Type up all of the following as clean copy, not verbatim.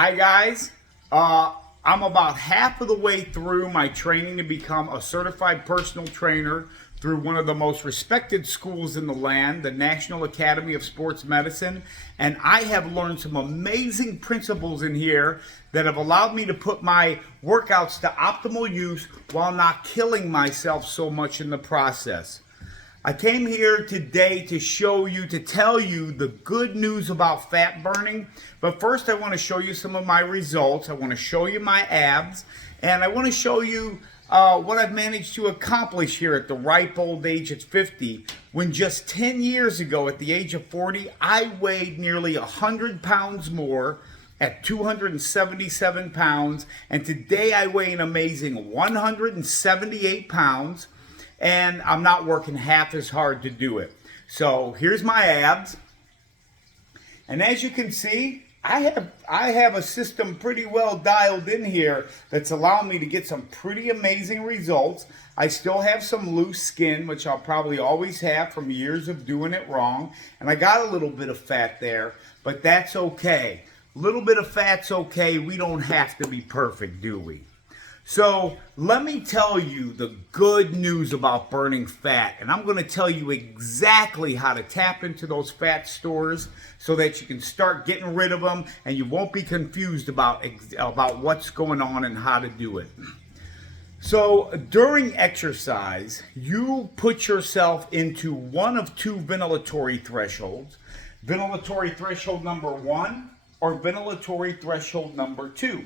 Hi guys, I'm about half of the way through my training to become a certified personal trainer through one of the most respected schools in the land, the National Academy of Sports Medicine, and I have learned some amazing principles in here that have allowed me to put my workouts to optimal use while not killing myself so much in the process. I came here today to show you, to tell you the good news about fat burning. But first I want to show you some of my results. I want to show you my abs. And I want to show you what I've managed to accomplish here at the ripe old age of 50. When just 10 years ago, at the age of 40, I weighed nearly 100 pounds more at 277 pounds. And today I weigh an amazing 178 pounds. And I'm not working half as hard to do it. So here's my abs. And as you can see, I have a system pretty well dialed in here that's allowing me to get some pretty amazing results. I still have some loose skin, which I'll probably always have from years of doing it wrong. And I got a little bit of fat there, but that's okay. A little bit of fat's okay. We don't have to be perfect, do we? So let me tell you the good news about burning fat, and I'm going to tell you exactly how to tap into those fat stores so that you can start getting rid of them and you won't be confused about what's going on and how to do it. So during exercise, you put yourself into one of two ventilatory thresholds: ventilatory threshold number 1 or ventilatory threshold number 2.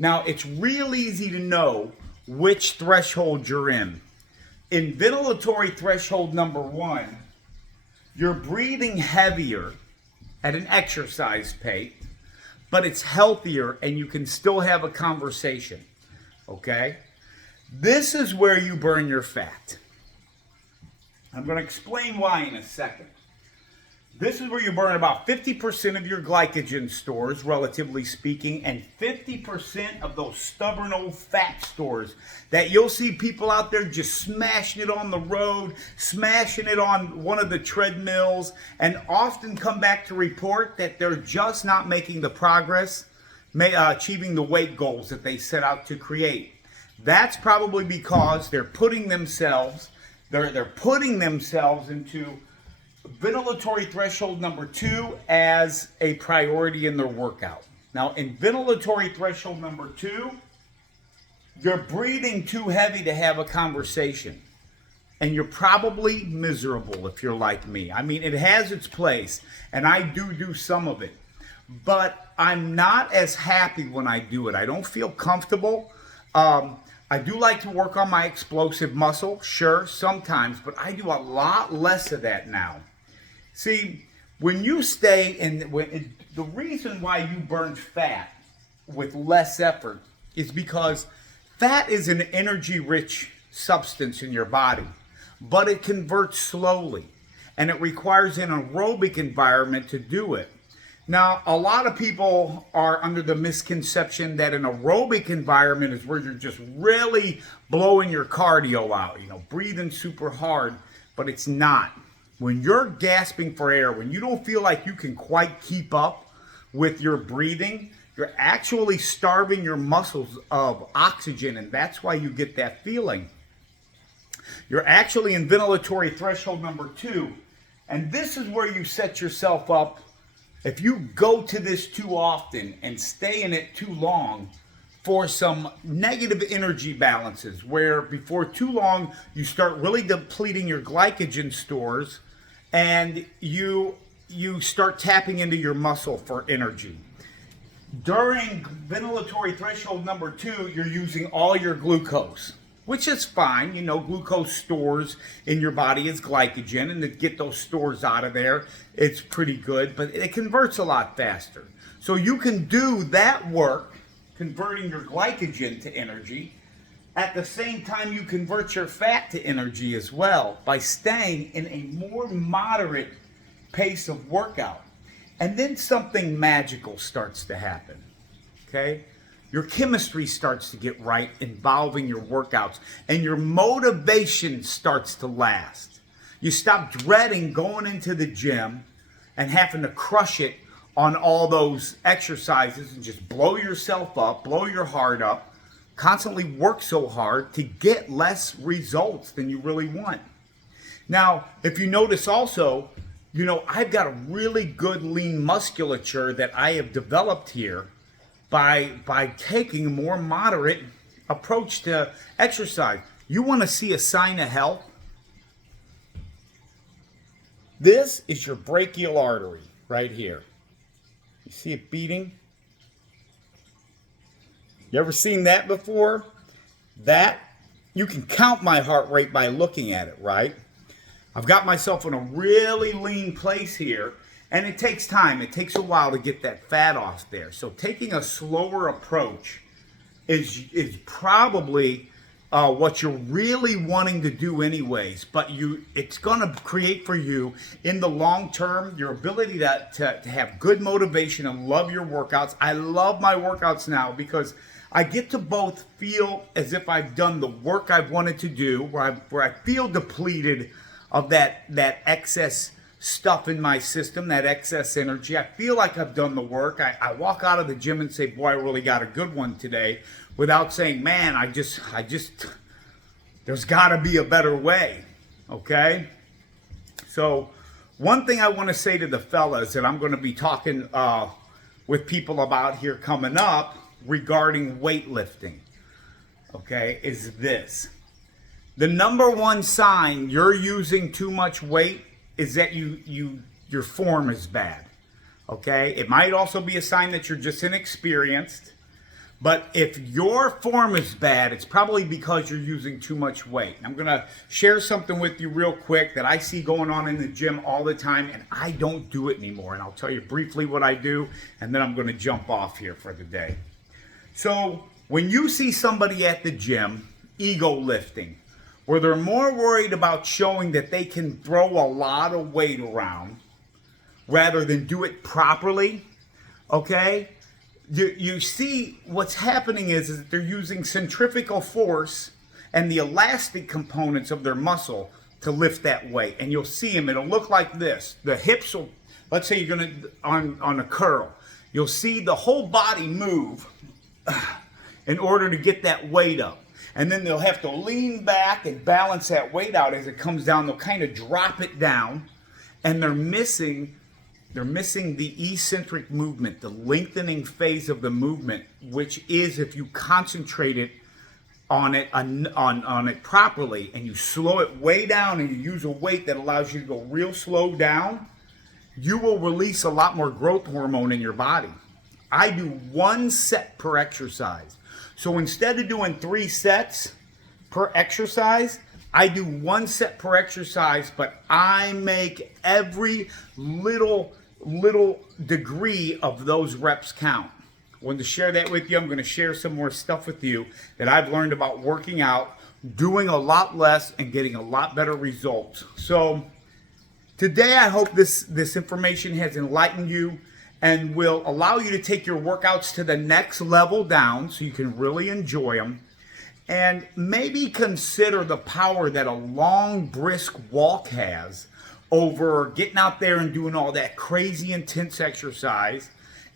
Now, it's real easy to know which threshold you're in. In ventilatory threshold number 1, you're breathing heavier at an exercise pace, but it's healthier and you can still have a conversation, okay? This is where you burn your fat. I'm going to explain why in a second. This is where you burn about 50% of your glycogen stores, relatively speaking, and 50% of those stubborn old fat stores that you'll see people out there just smashing it on the road, smashing it on one of the treadmills, and often come back to report that they're just not making the progress, achieving the weight goals that they set out to create. That's probably because they're putting themselves into ventilatory threshold number 2 as a priority in their workout. Now, in ventilatory threshold number 2, you're breathing too heavy to have a conversation. And you're probably miserable if you're like me. I mean, it has its place, and I do some of it. But I'm not as happy when I do it. I don't feel comfortable. I do like to work on my explosive muscle, sure, sometimes, but I do a lot less of that now. See, when you stay in, the reason why you burn fat with less effort is because fat is an energy-rich substance in your body, but it converts slowly, and it requires an aerobic environment to do it. Now, a lot of people are under the misconception that an aerobic environment is where you're just really blowing your cardio out, breathing super hard, but it's not. When you're gasping for air, when you don't feel like you can quite keep up with your breathing, you're actually starving your muscles of oxygen, and that's why you get that feeling. You're actually in ventilatory threshold number 2, and this is where you set yourself up. If you go to this too often and stay in it too long, for some negative energy balances, where before too long you start really depleting your glycogen stores, and you start tapping into your muscle for energy. During ventilatory threshold number 2, you're using all your glucose, which is fine. Glucose stores in your body as glycogen, and to get those stores out of there, it's pretty good, but it converts a lot faster. So you can do that work, converting your glycogen to energy. At the same time, you convert your fat to energy as well by staying in a more moderate pace of workout. And then something magical starts to happen, okay? Your chemistry starts to get right involving your workouts, and your motivation starts to last. You stop dreading going into the gym and having to crush it on all those exercises and just blow yourself up, blow your heart up, constantly work so hard to get less results than you really want. Now, if you notice also, I've got a really good lean musculature that I have developed here by taking a more moderate approach to exercise. You want to see a sign of health? This is your brachial artery right here. You see it beating? You ever seen that before? That, you can count my heart rate by looking at it, right? I've got myself in a really lean place here, and it takes time. It takes a while to get that fat off there. So taking a slower approach is probably what you're really wanting to do anyways, but it's going to create for you in the long term your ability to have good motivation and love your workouts. I love my workouts now because I get to both feel as if I've done the work I've wanted to do, where I feel depleted of that excess stuff in my system, that excess energy. I feel like I've done the work. I walk out of the gym and say, boy, I really got a good one today, without saying, man, I just there's got to be a better way, okay? So one thing I want to say to the fellas that I'm going to be talking with people about here coming up regarding weightlifting, okay, is this. The number one sign you're using too much weight is that your form is bad, okay? It might also be a sign that you're just inexperienced. But if your form is bad, it's probably because you're using too much weight. I'm going to share something with you real quick that I see going on in the gym all the time, and I don't do it anymore. And I'll tell you briefly what I do, and then I'm going to jump off here for the day. So when you see somebody at the gym ego lifting, where they're more worried about showing that they can throw a lot of weight around rather than do it properly, okay? You see what's happening is that they're using centrifugal force and the elastic components of their muscle to lift that weight. And you'll see them, it'll look like this. The hips will, let's say you're gonna, on a curl, you'll see the whole body move in order to get that weight up. And then they'll have to lean back and balance that weight out as it comes down. They'll kind of drop it down, and they're missing the eccentric movement, the lengthening phase of the movement, which is if you concentrate on it properly and you slow it way down and you use a weight that allows you to go real slow down, you will release a lot more growth hormone in your body. I do 1 set per exercise. So instead of doing 3 sets per exercise, I do 1 set per exercise, but I make every little degree of those reps count. I wanted to share that with you. I'm going to share some more stuff with you that I've learned about working out, doing a lot less, and getting a lot better results. So today I hope this information has enlightened you and will allow you to take your workouts to the next level down so you can really enjoy them. And maybe consider the power that a long, brisk walk has over getting out there and doing all that crazy intense exercise.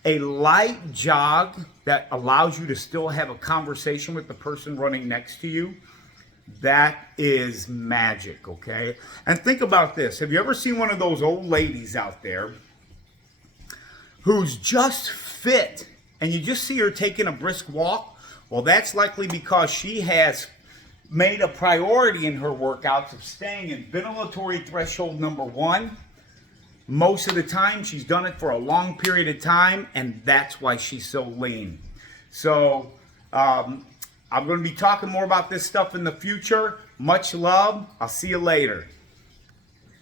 A light jog that allows you to still have a conversation with the person running next to you. That is magic, okay? And think about this. Have you ever seen one of those old ladies out there who's just fit and you just see her taking a brisk walk? Well, that's likely because she has made a priority in her workouts of staying in ventilatory threshold number 1. Most of the time, she's done it for a long period of time, and that's why she's so lean. So, I'm going to be talking more about this stuff in the future. Much love. I'll see you later.